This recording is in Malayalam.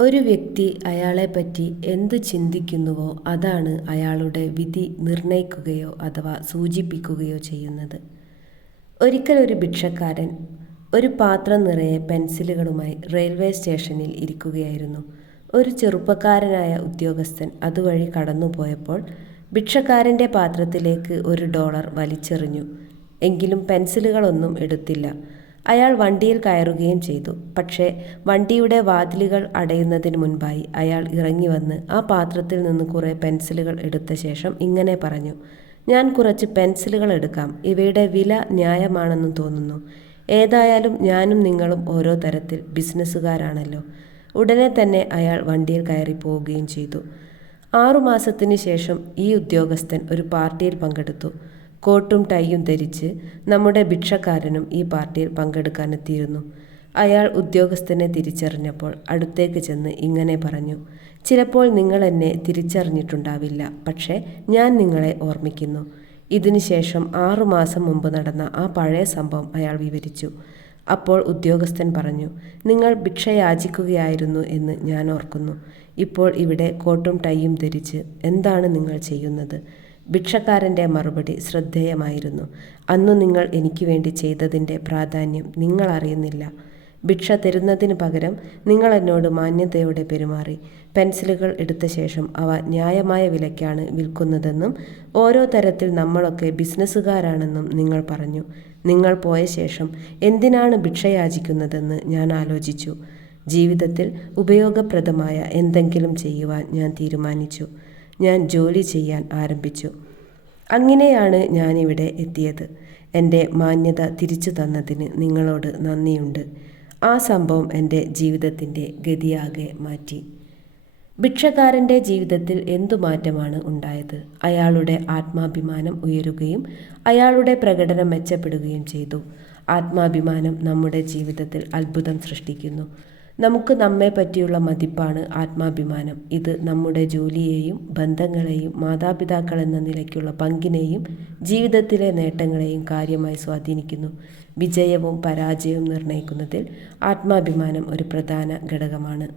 ഒരു വ്യക്തി അയാളെപ്പറ്റി എന്ത് ചിന്തിക്കുന്നുവോ അതാണ് അയാളുടെ വിധി നിർണയിക്കുകയോ അഥവാ സൂചിപ്പിക്കുകയോ ചെയ്യുന്നത്. ഒരിക്കൽ ഒരു ഭിക്ഷക്കാരൻ ഒരു പാത്രം നിറയെ പെൻസിലുകളുമായി റെയിൽവേ സ്റ്റേഷനിൽ ഇരിക്കുകയായിരുന്നു. ഒരു ചെറുപ്പക്കാരനായ ഉദ്യോഗസ്ഥൻ അതുവഴി കടന്നുപോയപ്പോൾ ഭിക്ഷക്കാരന്റെ പാത്രത്തിലേക്ക് ഒരു ഡോളർ വലിച്ചെറിഞ്ഞു. എങ്കിലും പെൻസിലുകളൊന്നും എടുത്തില്ല. അയാൾ വണ്ടിയിൽ കയറുകയും ചെയ്തു. പക്ഷേ വണ്ടിയുടെ വാതിലുകൾ അടയുന്നതിന് മുൻപായി അയാൾ ഇറങ്ങി വന്ന് ആ പാത്രത്തിൽ നിന്ന് കുറേ പെൻസിലുകൾ എടുത്ത ശേഷം ഇങ്ങനെ പറഞ്ഞു: "ഞാൻ കുറച്ച് പെൻസിലുകൾ എടുക്കാം. ഇവയുടെ വില ന്യായമാണെന്ന് തോന്നുന്നു. ഏതായാലും ഞാനും നിങ്ങളും ഓരോ തരത്തിൽ ബിസിനസ്സുകാരാണല്ലോ. " ഉടനെ തന്നെ അയാൾ വണ്ടിയിൽ കയറി പോവുകയും ചെയ്തു. ആറുമാസത്തിന് ശേഷം ഈ ഉദ്യോഗസ്ഥൻ ഒരു പാർട്ടിയിൽ പങ്കെടുത്തു. കോട്ടും ടൈയും ധരിച്ച് നമ്മുടെ ഭിക്ഷക്കാരനും ഈ പാർട്ടിയിൽ പങ്കെടുക്കാനെത്തിയിരുന്നു. അയാൾ ഉദ്യോഗസ്ഥനെ തിരിച്ചറിഞ്ഞപ്പോൾ അടുത്തേക്ക് ചെന്ന് ഇങ്ങനെ പറഞ്ഞു: "ചിലപ്പോൾ നിങ്ങൾ എന്നെ തിരിച്ചറിഞ്ഞിട്ടുണ്ടാവില്ല. പക്ഷേ ഞാൻ നിങ്ങളെ ഓർമ്മിക്കുന്നു. " ഇതിനുശേഷം ആറുമാസം മുമ്പ് നടന്ന ആ പഴയ സംഭവം അയാൾ വിവരിച്ചു. അപ്പോൾ ഉദ്യോഗസ്ഥൻ പറഞ്ഞു: "നിങ്ങൾ ഭിക്ഷ യാചിക്കുകയായിരുന്നു എന്ന് ഞാൻ ഓർക്കുന്നു. ഇപ്പോൾ ഇവിടെ കോട്ടും ടൈയും ധരിച്ച് എന്താണ് നിങ്ങൾ ചെയ്യുന്നത്? " ഭിക്ഷക്കാരന്റെ മറുപടി ശ്രദ്ധേയമായിരുന്നു: "അന്നു നിങ്ങൾ എനിക്ക് വേണ്ടി ചെയ്തതിന്റെ പ്രാധാന്യം നിങ്ങൾ അറിയുന്നില്ല ഭിക്ഷ തരുന്നതിന് പകരം നിങ്ങൾ എന്നോട് മാന്യതയോടെ പെരുമാറി. പെൻസിലുകൾ എടുത്ത ശേഷം അവ ന്യായമായ വിലയ്ക്കാണ് വിൽക്കുന്നതെന്നും ഓരോ തരത്തിൽ നമ്മളൊക്കെ ബിസിനസ്സുകാരാണെന്നും നിങ്ങൾ പറഞ്ഞു. നിങ്ങൾ പോയ ശേഷം എന്തിനാണ് ഭിക്ഷയാചിക്കുന്നതെന്ന് ഞാൻ ആലോചിച്ചു. ജീവിതത്തിൽ ഉപയോഗപ്രദമായ എന്തെങ്കിലും ചെയ്യുവാൻ ഞാൻ തീരുമാനിച്ചു. ഞാൻ ജോലി ചെയ്യാൻ ആരംഭിച്ചു. അങ്ങനെയാണ് ഞാനിവിടെ എത്തിയത്. എന്റെ മാന്യത തിരിച്ചു തന്നതിന് നിങ്ങളോട് നന്ദിയുണ്ട്. ആ സംഭവം എന്റെ ജീവിതത്തിന്റെ ഗതിയാകെ മാറ്റി. " ഭിക്ഷക്കാരന്റെ ജീവിതത്തിൽ എന്തു മാറ്റമാണ് ഉണ്ടായത്? അയാളുടെ ആത്മാഭിമാനം ഉയരുകയും അയാളുടെ പ്രകടനം മെച്ചപ്പെടുകയും ചെയ്തു. ആത്മാഭിമാനം നമ്മുടെ ജീവിതത്തിൽ അത്ഭുതം സൃഷ്ടിക്കുന്നു. നമുക്ക് നമ്മെ പറ്റിയുള്ള മതിപ്പാണ് ആത്മാഭിമാനം. ഇത് നമ്മുടെ ജോലിയെയും ബന്ധങ്ങളെയും മാതാപിതാക്കൾ എന്ന നിലയ്ക്കുള്ള പങ്കിനെയും ജീവിതത്തിലെ നേട്ടങ്ങളെയും കാര്യമായി സ്വാധീനിക്കുന്നു. വിജയവും പരാജയവും നിർണയിക്കുന്നതിൽ ആത്മാഭിമാനം ഒരു പ്രധാന ഘടകമാണ്.